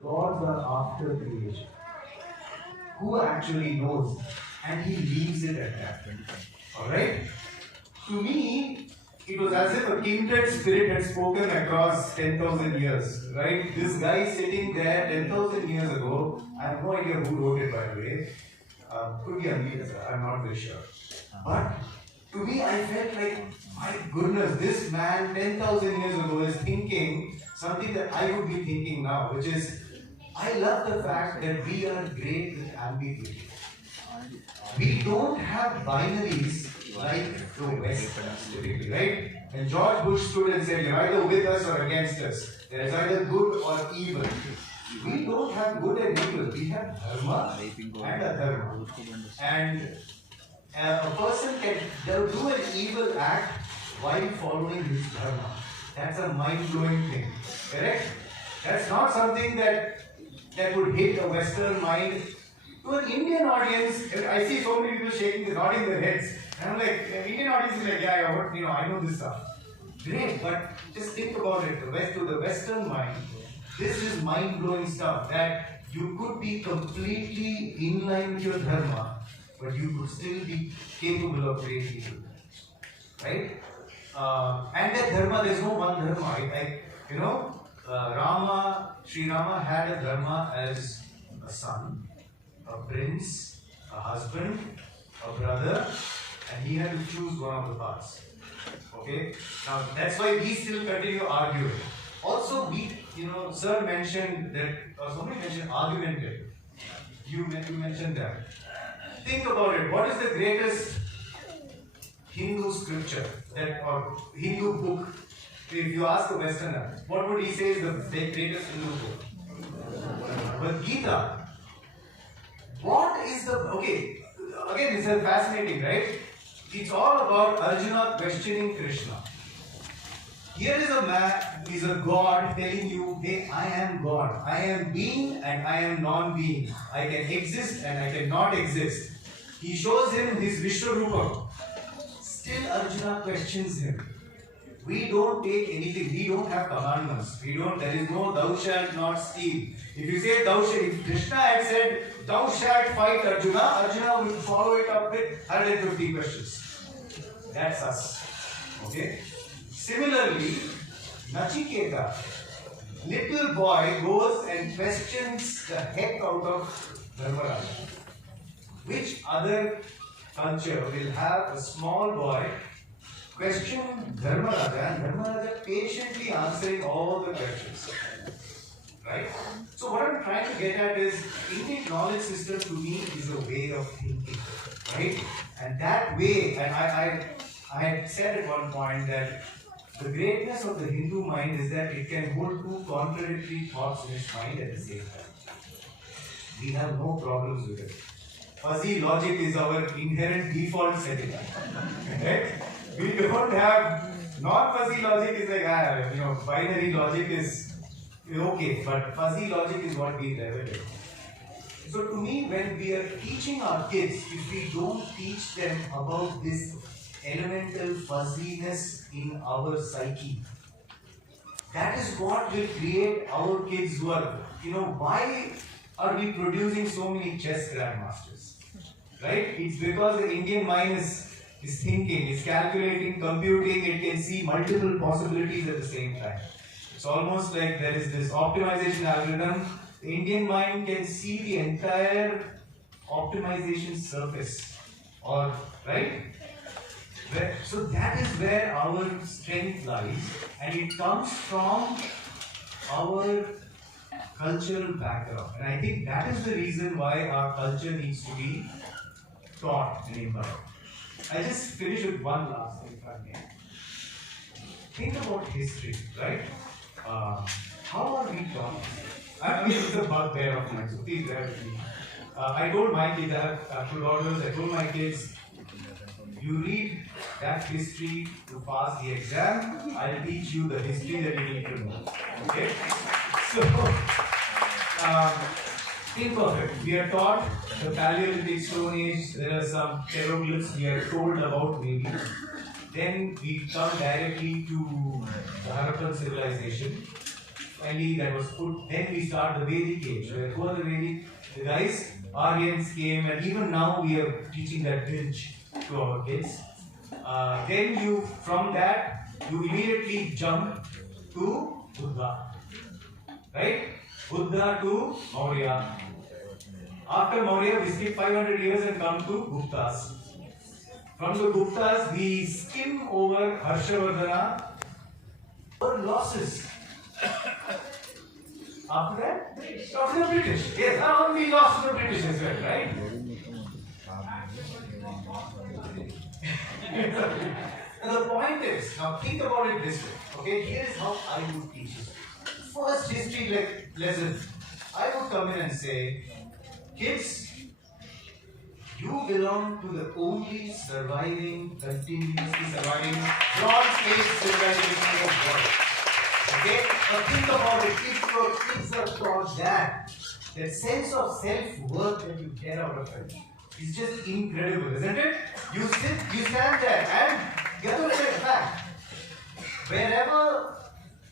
Gods are after creation. Who actually knows? And he leaves it at that. Alright? To me, it was as if a kindred spirit had spoken across 10,000 years. Right? This guy sitting there 10,000 years ago, I have no idea who wrote it, by the way. Could be Amrita, I'm not very sure. But to me, I felt like, my goodness, this man 10,000 years ago is thinking something that I would be thinking now, which is, I love the fact that we are great with ambiguity. We don't have binaries like the West typically, right? When George Bush stood and said, you're either with us or against us. There is either good or evil. We don't have good and evil. We have dharma and adharma. And a person can do an evil act while following his dharma. That's a mind-blowing thing. Correct? That's not something that would hit a Western mind. To an Indian audience, I see so many people nodding their heads. And I'm like, Indian audience is like, yeah, I know this stuff. Great, but just think about it. To the Western mind, this is mind-blowing stuff that you could be completely in line with your dharma, but you could still be capable of great evil. Right? And that dharma, there's no one dharma. Sri Rama had a dharma as a son, a prince, a husband, a brother, and he had to choose one of the paths. Okay? Now, that's why we still continue arguing. Also, Sir mentioned that, or somebody mentioned argumentative. You mentioned that. Think about it. What is the greatest Hindu scripture or Hindu book? If you ask a Westerner, what would he say is the greatest Hindu book? But Gita. What is okay, again, it's fascinating, right? It's all about Arjuna questioning Krishna. Here is a man, he's a god telling you, hey, I am God. I am being and I am non-being. I can exist and I cannot exist. He shows him his Vishwarupam. Still Arjuna questions him. We don't take anything. We don't have commandments. There is no thou shalt not steal. If you say thou shalt, if Krishna had said thou shalt fight Arjuna, Arjuna will follow it up with 150 questions. That's us. Okay? Similarly, Nachiketa, little boy goes and questions the heck out of Dharmaraja. Which other culture will have a small boy question Dharmaraja and Dharmaraja patiently answering all the questions? Right? So what I'm trying to get at is, Indian knowledge system to me is a way of thinking. Right? And that way, and I had said at one point that the greatness of the Hindu mind is that it can hold two contradictory thoughts in its mind at the same time. We have no problems with it. Fuzzy logic is our inherent default setting. Right? We don't have, non-fuzzy logic is like, binary logic is okay, but fuzzy logic is what we leverage. So to me, when we are teaching our kids, if we don't teach them about this elemental fuzziness in our psyche, that is what will create our kids who are, why are we producing so many chess grandmasters? Right? It's because the Indian mind is thinking, is calculating, computing, it can see multiple possibilities at the same time. It's almost like there is this optimization algorithm. The Indian mind can see the entire optimization surface. Right? So that is where our strength lies, and it comes from our cultural background. And I think that is the reason why our culture needs to be taught and imbibed. I just finish with one last thing, if I may. Think about history, right? How are we taught? I mean, it's a bugbear of mine, so please bear with me. I told my kids, I have two daughters, I told my kids, you read that history to pass the exam, I'll teach you the history that you need to know. Okay? So, think of it. We are taught the Paleolithic Stone Age, there are some petroglyphs we are told about maybe. Then we come directly to the Harappan civilization. finally that was put. Then we start the Vedic age. Who are the Vedic? The guys, Aryans came, and even now we are teaching that bridge to our kids. Then from that, you immediately jump to Buddha, right? Buddha to Maurya. After Maurya, we skip 500 years and come to Guptas. From the Guptas, we skim over Harshavardhana. Our losses. After that, after the British. Yes, now we lost to the British as well, right? Now the point is, now think about it this way. Okay, here is how I would teach it. First history lesson, I would come in and say, kids, you belong to the only continuously surviving, bronze-age civilization of the world. Okay? Now think about it. If your kids are taught that sense of self-worth that you get out of it is just incredible, isn't it? You stand there, and get over the fact. Wherever,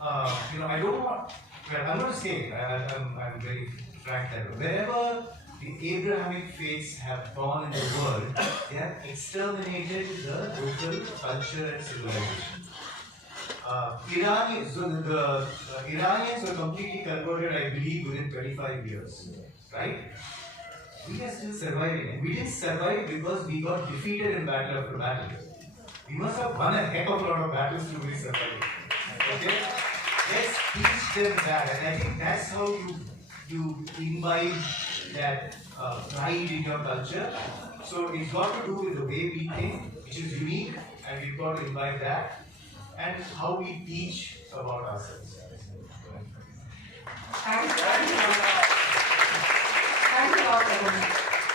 I don't want. Well, I'm going to say it. I'm very frank that wherever the Abrahamic faiths have gone in the world, they have exterminated the local culture and civilization. The Iranians were completely converted, I believe, within 25 years, right? We are still surviving, and we didn't survive because we got defeated in battle after battle. We must have won a heck of a lot of battles to really survive. Okay? Let's teach them that, and I think that's how you imbibe that pride in your culture. So it's got to do with the way we think, which is unique, and we've got to imbibe that, and how we teach about ourselves. Thank you, Dr.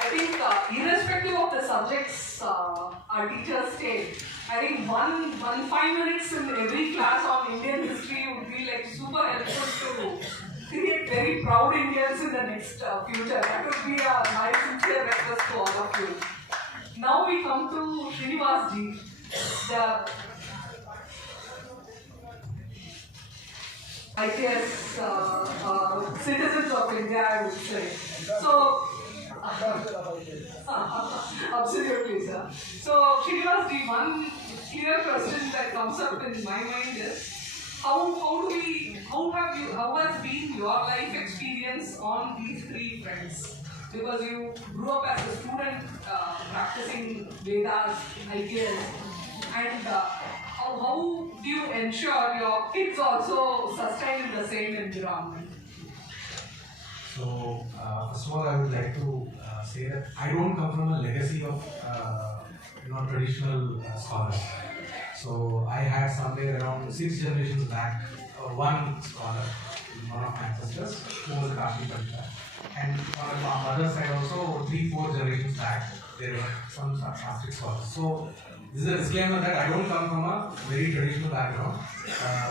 I think irrespective of the subjects our teachers take, I think one 5 minutes in every class on Indian history would be like super helpful to create very proud Indians in the next future. That would be my sincere request to all of you. Now we come to Srinivas ji, the IPS citizens of India, I would say. So, absolutely, sir. So, Srinivas ji, one clear question that comes up in my mind is, how has been your life experience on these three fronts? Because you grew up as a student practicing Vedas, IPS, and how do you ensure your kids also sustain in the same environment? So, first of all, I would like to say that I don't come from a legacy of traditional scholars. So, I had somewhere around 6 generations back one scholar, one of my ancestors, who was a Kashi Pandita. And on my mother's side also, 3-4 generations back, there were some Shastric scholars. So, this is a disclaimer that I don't come from a very traditional background.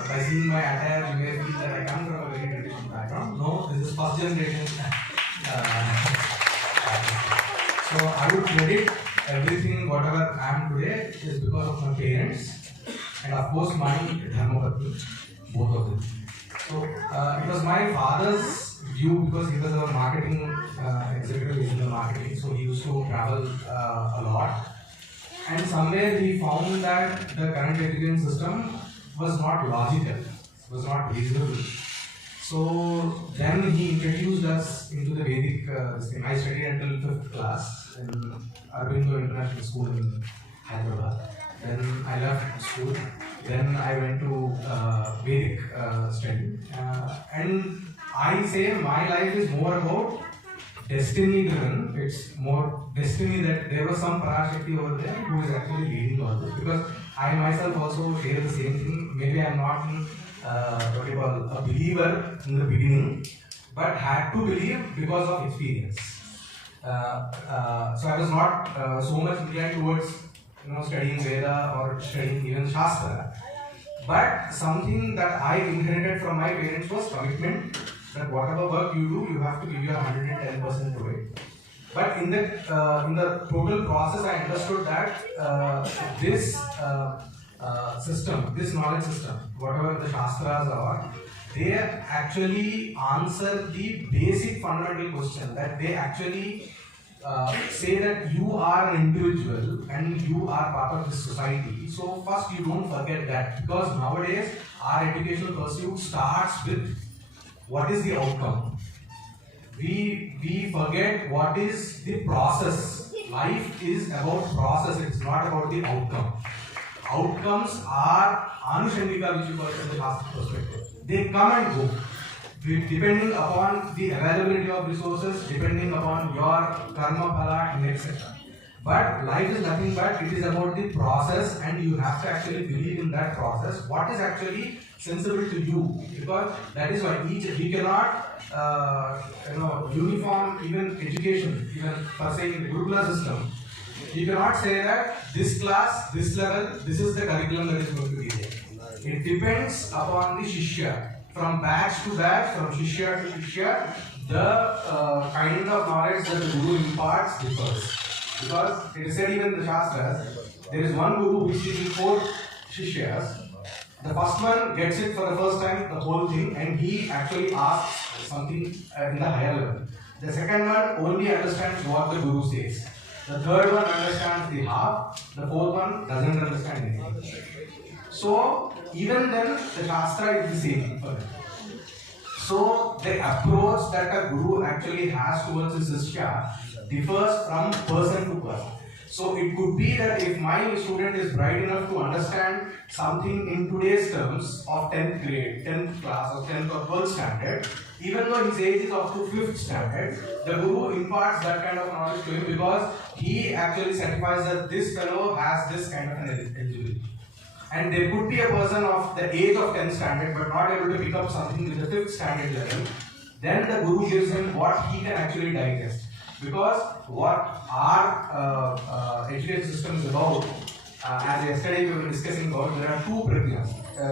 By seeing my attire, you may feel that I come from a very traditional background. No, this is first generation. So I would credit everything, whatever I am today, is because of my parents and of course my Dharmapatni, both of them. So it was my father's view because he was a marketing executive in the marketing, so he used to travel a lot. And somewhere he found that the current education system was not logical, was not reasonable. So then he introduced us into the Vedic thing. I studied until 5th class in Aurobindo International School in Hyderabad. Then I left school. Then I went to Vedic study. And I say my life is more about destiny driven. It's more destiny that there was some Parashakti over there who is actually leading all this. Because I myself also share the same thing. Maybe I'm not a believer in the beginning, but had to believe because of experience. So I was not so much inclined towards studying Veda or studying even Shastra. But something that I inherited from my parents was commitment. That whatever work you do, you have to give your 110% to it. But in the total process, I understood that this system, this knowledge system, whatever the Shastras are, they actually answer the basic fundamental question, that they actually say that you are an individual and you are part of this society. So first you don't forget that, because nowadays our educational pursuit starts with what is the outcome. We forget what is the process. Life is about process, it's not about the outcome. Outcomes are anushandika, which you call it in the Shastra perspective. They come and go, depending upon the availability of resources, depending upon your karma phala and etc. But life is nothing but it is about the process, and you have to actually believe in that process. What is actually sensible to you, because that is why we cannot uniform even education, even per se in the Gurukula system. You cannot say that this class, this level, this is the curriculum that is going to be there. It depends upon the Shishya. From batch to batch, from Shishya to Shishya, the kind of knowledge that the Guru imparts differs. Because it is said even in the Shastras, there is one Guru which is in 4 Shishyas. The first one gets it for the first time, the whole thing, and he actually asks something in the higher level. The second one only understands what the Guru says. The third one understands the half. The fourth one doesn't understand anything. So even then, the Shastra is the same for them. So the approach that a Guru actually has towards his Shishya differs from person to person. So it could be that if my student is bright enough to understand something in today's terms of 10th grade, 10th class or 10th or 12th standard, even though his age is up to 5th standard, the Guru imparts that kind of knowledge to him because he actually certifies that this fellow has this kind of an eligibility. And there could be a person of the age of 10th standard but not able to pick up something with the 5th standard level. Then the Guru gives him what he can actually digest. Because what our education system is about, as yesterday we were discussing about, there are 2 prajnas.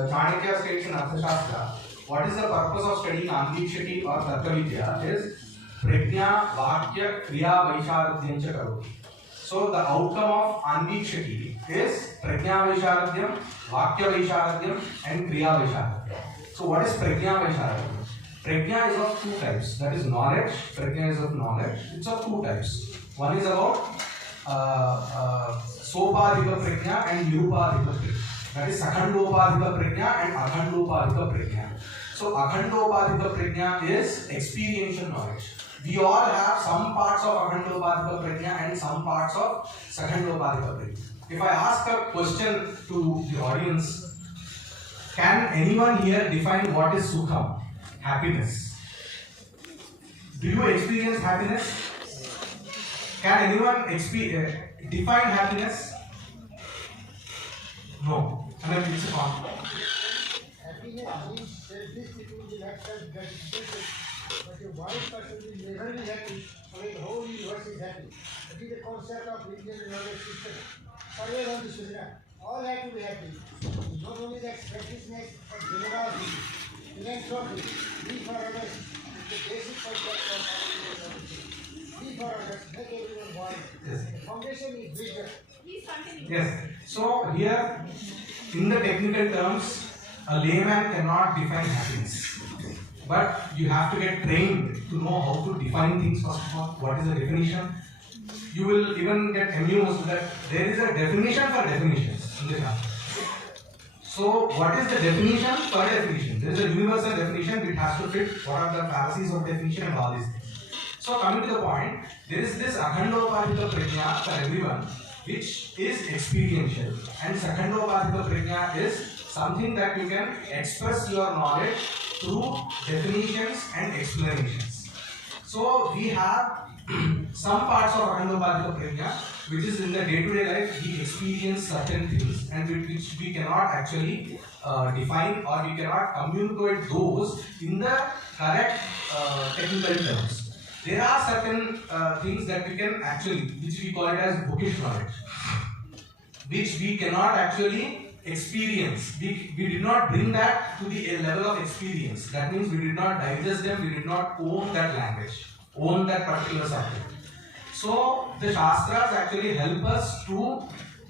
Chanakya states in Arthashastra, what is the purpose of studying Andikshaki or Tarkavidya is prajna, vakya, kriya, vaisharadhyamcha karoti. So the outcome of Andikshaki is prajna vaisharadhyam, vakya vaisharadhyam and kriya vaisharadhyam. So what is prajna vaisharadhyam? Prajna is of 2 types, that is knowledge. Prajna is of knowledge. It's of 2 types. One is about Sopadhika Prajna and Nirupadhika Prajna. That is Akhandopadhika Prajna and Akhandopadhika Prajna. So Akhandopadhika Prajna is experiential knowledge. We all have some parts of Akhandopadhika Prajna and some parts of Sakhandopadhika Prajna. If I ask a question to the audience, can anyone here define what is Sukham? Happiness. Do you experience happiness? Can anyone define happiness? No. And then it's a conflict. Happiness means simplicity will have self-gratification, but a wise person will never be happy when the whole universe is happy. That is the concept of Indian knowledge system. Sarve Shudra. All have to be happy. Not only that practice-ness, but generosity. Philanthropy, be for others, is the basic concept of our Be for others, make everyone want. Yes. The foundation is bigger. Please continue. Yes. So here, in the technical terms, a layman cannot define happiness. But you have to get trained to know how to define things first of all. What is the definition? You will even get amused that there is a definition for definitions in the Shastra. So, what is the definition for definition? There is a universal definition which has to fit what are the fallacies of definition and all these things. So, coming to the point, there is this Akhandopadhika Prajna for everyone, which is experiential, and Sakhandopadhika Prajna is something that you can express your knowledge through definitions and explanations. So, we have some parts of Akhandopadhika Prajna which is in the day-to-day life we experience certain things and which we cannot actually define, or we cannot communicate those in the correct technical terms. There are certain things that we can actually, which we call it as bookish knowledge, which we cannot actually experience. We did not bring that to the level of experience. That means we did not digest them, we did not own that language, own that particular subject. So the Shastras actually help us to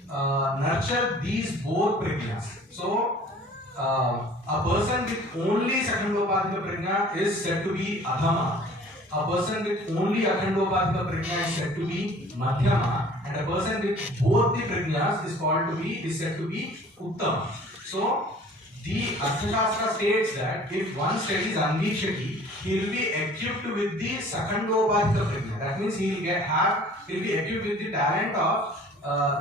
nurture these both prajnas. So a person with only Sakhandopadhika Prajna is said to be Adhama. A person with only Akhandopadhika Prajna is said to be Madhyama, and a person with both the Prajnas is said to be Uttama. So the Arthashastra states that if one studies Anvikshaki, he will be equipped with the Sakhandopadhika Prajna. That means he will be equipped with the talent of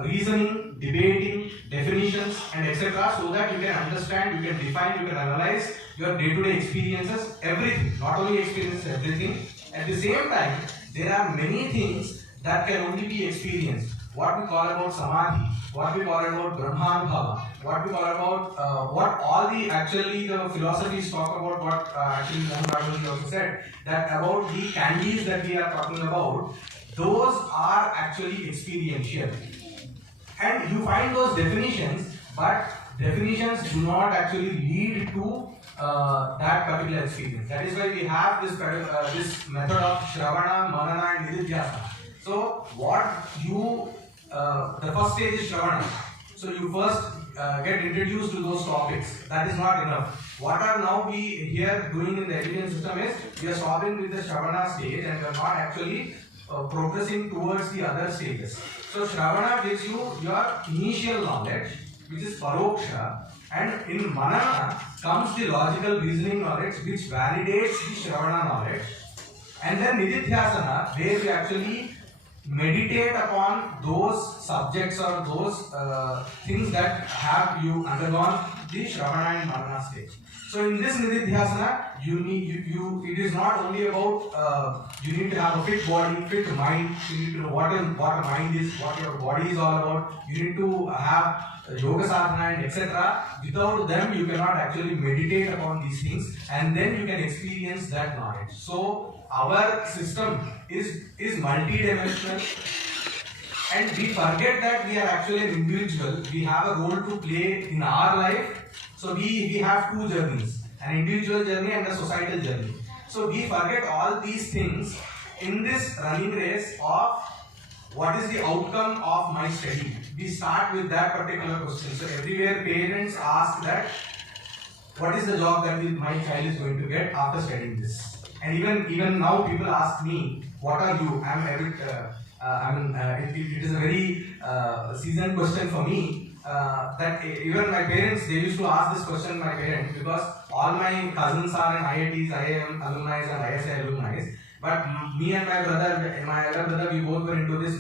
reasoning, debating, definitions, and etc. so that you can understand, you can define, you can analyze your day-to-day experiences, everything, not only experiences, everything. At the same time, there are many things that can only be experienced. What we call about Samadhi, what we call about Brahmanubhava, what we call about what all the philosophies talk about, what actually Mohan Raghavan also said, that about the candies that we are talking about, those are actually experiential. And you find those definitions, but definitions do not actually lead to that particular experience. That is why we have this method of Shravana, Manana, and Nididhyasana. So the first stage is Shravana. So you first get introduced to those topics. That is not enough. What are now we here doing in the education system is we are stopping with the Shravana stage and we are not actually progressing towards the other stages. So Shravana gives you your initial knowledge, which is Paroksha, and in Manana comes the logical reasoning knowledge, which validates the Shravana knowledge. And then Nididhyasana, where we actually meditate upon those subjects or those things that have you undergone the Shravana and Manana stage. So in this Nididhyasana, it is not only about you need to have a fit body, fit mind. You need to know what a mind is, what your body is all about. You need to have yoga sadhana and etc. Without them, you cannot actually meditate upon these things, and then you can experience that knowledge. So our system is multi-dimensional, and we forget that we are actually an individual. We have a role to play in our life. So we have two journeys, an individual journey and a societal journey. So we forget all these things in this running race of what is the outcome of my study. We start with that particular question. So everywhere parents ask that, what is the job that my child is going to get after studying this? And even now people ask me, what are you? It is a very seasoned question for me. That even my parents, they used to ask this question, my parents, because all my cousins are in IITs, IIM alumni and ISI alumni. But me and my elder brother, we both were into this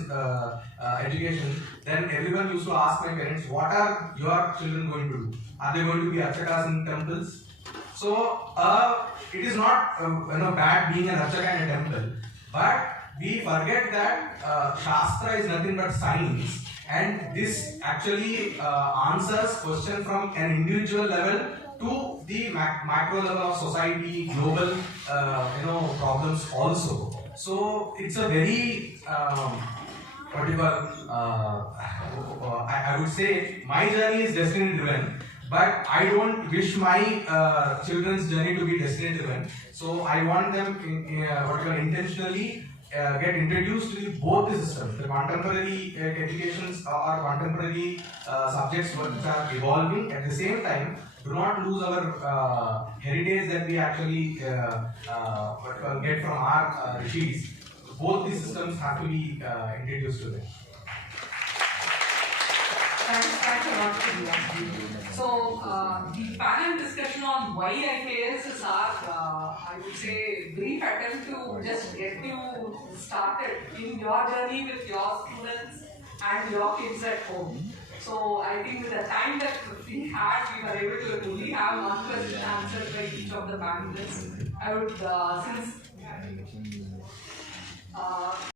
education. Then everyone used to ask my parents, what are your children going to do? Are they going to be archakas in temples? So it is not bad being an archaka in a temple, but we forget that Shastra is nothing but science, and this actually answers question from an individual level to the macro level of society, global problems also. So it's a very I would say my journey is destiny driven, but I don't wish my children's journey to be destiny driven. So I want them intentionally get introduced to both the systems, the contemporary educations or contemporary subjects which are evolving. At the same time, do not lose our heritage that we actually get from our rishis. Both the systems have to be introduced to them. Thanks a lot, Priya. So, the panel discussion on why IKS is our, I would say, brief attempt to just get you started in your journey with your students and your kids at home. So, I think with the time that we had, we were able to only have one question answered by each of the panelists. I would,